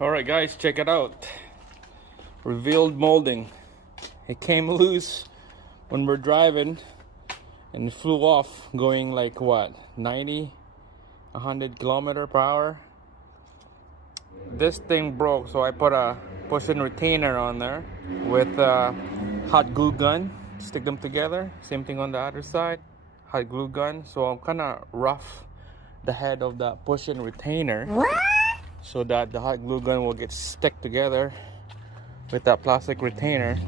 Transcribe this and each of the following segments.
Alright guys, check it out. Revealed molding. It came loose when we're driving and it flew off going like what, 90, 100 kilometer per hour. This thing broke, so I put a push-in retainer on there with a hot glue gun. Stick them together. Same thing on the other side. Hot glue gun. So I'm kind of rough the head of the push-in retainer so that the hot glue gun will get stick together with that plastic retainer.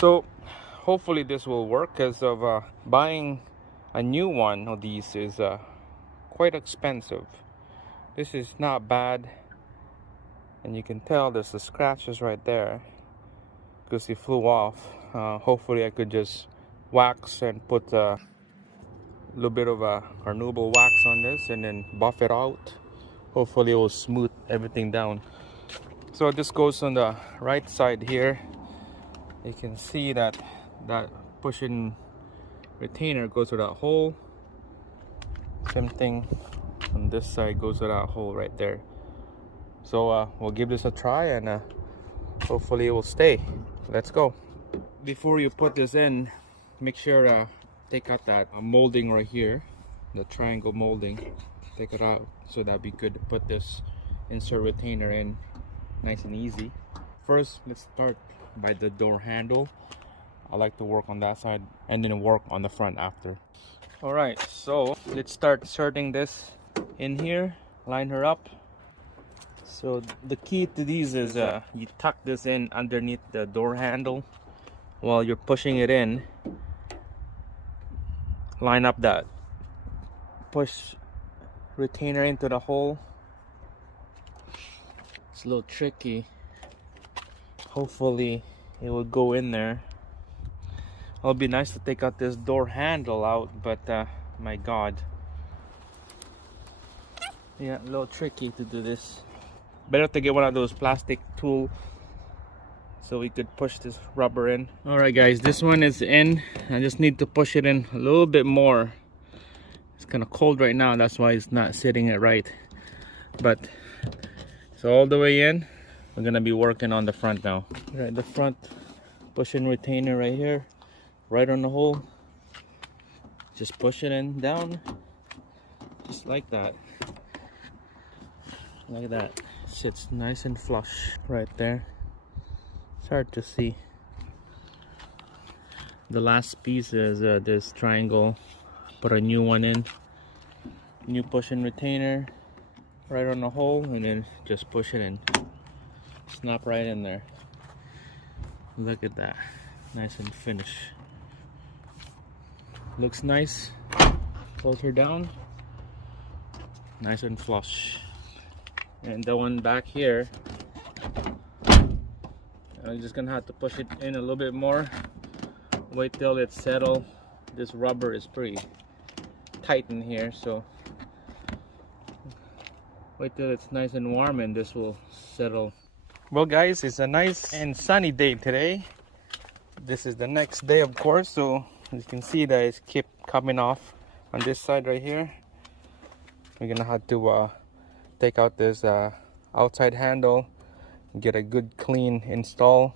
So hopefully this will work, because of buying a new one of these is quite expensive. This is not bad, and you can tell there's the scratches right there because it flew off. Hopefully I could just wax and put a little bit of a carnauba wax on this and then buff it out. Hopefully it will smooth everything down. So this goes on the right side here. You can see that push-in retainer goes to that hole. Same thing on this side, goes to that hole right there. So we'll give this a try, and hopefully it will stay. Let's go. Before you put this in, make sure take out that molding right here, the triangle molding. Take it out so that we could put this insert retainer in nice and easy. First, let's start by the door handle. I like to work on that side and then work on the front after. Alright, so let's start inserting this in here. Line her up. So the key to these is you tuck this in underneath the door handle while you're pushing it in. Line up that push retainer into the hole. It's a little tricky. Hopefully it will go in there. It'll be nice to take out this door handle out, but my god, yeah, a little tricky to do this. Better to get one of those plastic tool so we could push this rubber in. Alright guys, this one is in. I just need to push it in a little bit more. It's kind of cold right now, that's why it's not sitting it right. But it's all the way in. We're gonna be working on the front now. Alright, the front push-in retainer right here, right on the hole. Just push it in down, just like that. Like that. Sits nice and flush right there. It's hard to see. The last piece is this triangle. Put a new one in. New push-in retainer right on the hole, and then just push it in. Snap right in there. Look at that. Nice and finished. Looks nice. Close her down. Nice and flush. And the one back here, I'm just gonna have to push it in a little bit more. Wait till it's settled. This rubber is pretty tight in here, so wait till it's nice and warm and this will settle. Well guys, it's a nice and sunny day today. This is the next day, of course, so you can see that it's keep coming off on this side right here. We're gonna have to take out this outside handle and get a good clean install.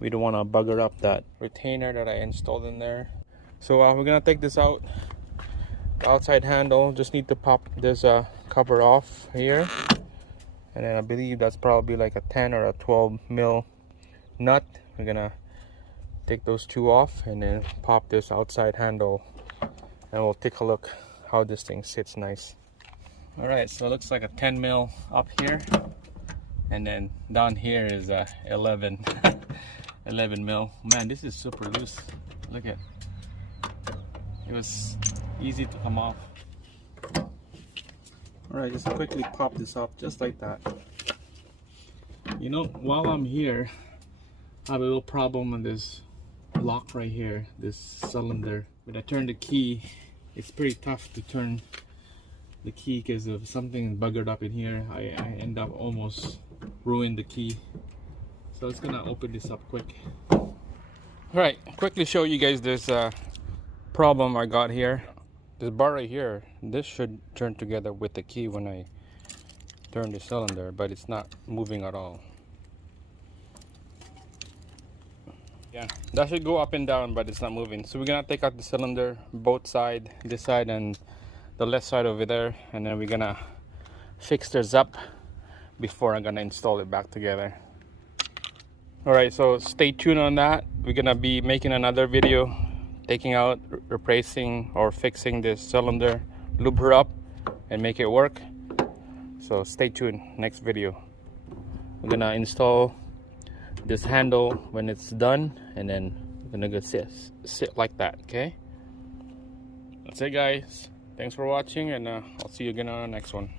We don't want to bugger up that retainer that I installed in there. So we're gonna take this out. The outside handle, just need to pop this cover off here, and then I believe that's probably like a 10 or a 12 mil nut. We're gonna take those two off and then pop this outside handle, and we'll take a look how this thing sits nice. All right, so it looks like a 10 mil up here, and then down here is 11 mil. Man, this is super loose. Look at it, was easy to come off. All right, just quickly pop this off just like that. You know, while I'm here, I have a little problem on this lock right here, this cylinder. When I turn the key, it's pretty tough to turn the key because of something buggered up in here. I end up almost ruined the key. So it's gonna open this up quick. All right, quickly show you guys this problem I got here. This bar right here, this should turn together with the key when I turn the cylinder, but it's not moving at all. Yeah, that should go up and down, but it's not moving. So we're gonna take out the cylinder, both side, this side and the left side over there, and then we're gonna fix this up before I'm gonna install it back together. Alright, so stay tuned on that. We're gonna be making another video taking out, replacing or fixing this cylinder, lube her up and make it work. So stay tuned, next video. We're gonna install this handle when it's done, and then we're gonna go sit like that. Okay, that's it guys, thanks for watching, and I'll see you again on the next one.